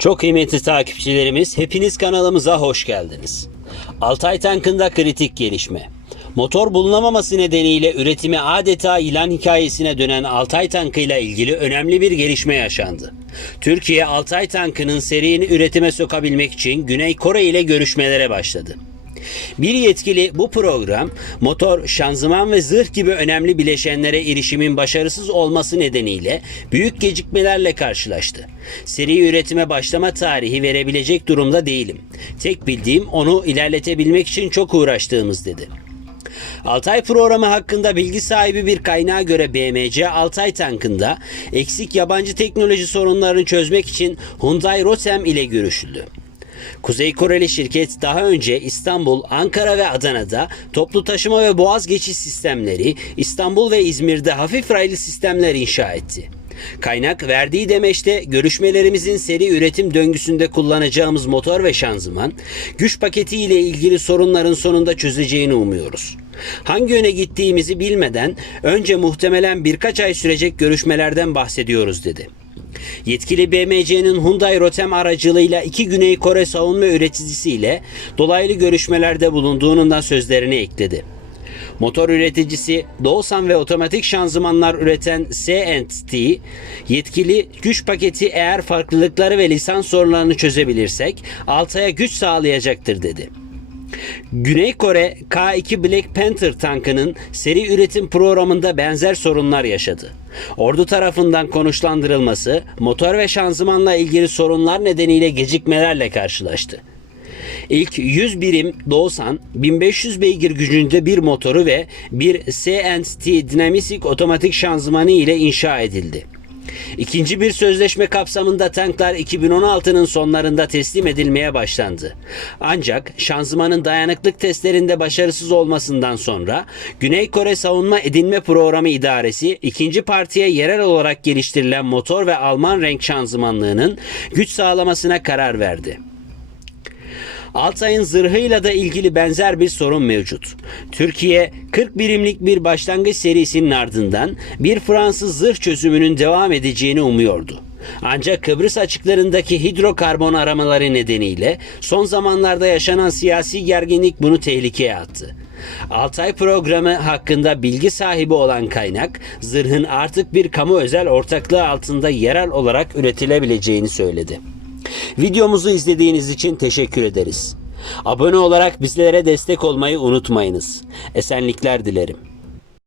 Çok kıymetli takipçilerimiz hepiniz kanalımıza hoş geldiniz. Altay tankında kritik gelişme. Motor bulunamaması nedeniyle üretimi adeta ilan hikayesine dönen Altay tankıyla ilgili önemli bir gelişme yaşandı. Türkiye Altay tankının serini üretime sokabilmek için Güney Kore ile görüşmelere başladı. Bir yetkili bu program motor, şanzıman ve zırh gibi önemli bileşenlere erişimin başarısız olması nedeniyle büyük gecikmelerle karşılaştı. Seri üretime başlama tarihi verebilecek durumda değilim. Tek bildiğim onu ilerletebilmek için çok uğraştığımız dedi. Altay programı hakkında bilgi sahibi bir kaynağa göre BMC Altay tankında eksik yabancı teknoloji sorunlarını çözmek için Hyundai Rotem ile görüşüldü. Kuzey Koreli şirket daha önce İstanbul, Ankara ve Adana'da toplu taşıma ve boğaz geçiş sistemleri, İstanbul ve İzmir'de hafif raylı sistemler inşa etti. Kaynak verdiği demeçte görüşmelerimizin seri üretim döngüsünde kullanacağımız motor ve şanzıman, güç paketi ile ilgili sorunların sonunda çözeceğini umuyoruz. Hangi yöne gittiğimizi bilmeden önce muhtemelen birkaç ay sürecek görüşmelerden bahsediyoruz dedi. Yetkili BMC'nin Hyundai Rotem aracılığıyla iki Güney Kore savunma üreticisiyle dolaylı görüşmelerde bulunduğunun da sözlerini ekledi. Motor üreticisi Doosan ve otomatik şanzımanlar üreten C&T yetkili güç paketi eğer farklılıkları ve lisans sorunlarını çözebilirsek Altay'a güç sağlayacaktır dedi. Güney Kore K2 Black Panther tankının seri üretim programında benzer sorunlar yaşadı. Ordu tarafından konuşlandırılması motor ve şanzımanla ilgili sorunlar nedeniyle gecikmelerle karşılaştı. İlk 100 birim Doosan 1500 beygir gücünde bir motoru ve bir C&T dinamisik otomatik şanzımanı ile inşa edildi. İkinci bir sözleşme kapsamında tanklar 2016'nın sonlarında teslim edilmeye başlandı. Ancak şanzımanın dayanıklık testlerinde başarısız olmasından sonra Güney Kore Savunma Edinme Programı İdaresi ikinci partiye yerel olarak geliştirilen motor ve Alman renk şanzımanlığının güç sağlamasına karar verdi. Altay'ın zırhıyla da ilgili benzer bir sorun mevcut. Türkiye 40 birimlik bir başlangıç serisinin ardından bir Fransız zırh çözümünün devam edeceğini umuyordu. Ancak Kıbrıs açıklarındaki hidrokarbon aramaları nedeniyle son zamanlarda yaşanan siyasi gerginlik bunu tehlikeye attı. Altay programı hakkında bilgi sahibi olan kaynak, zırhın artık bir kamu özel ortaklığı altında yerel olarak üretilebileceğini söyledi. Videomuzu izlediğiniz için teşekkür ederiz. Abone olarak bizlere destek olmayı unutmayınız. Esenlikler dilerim.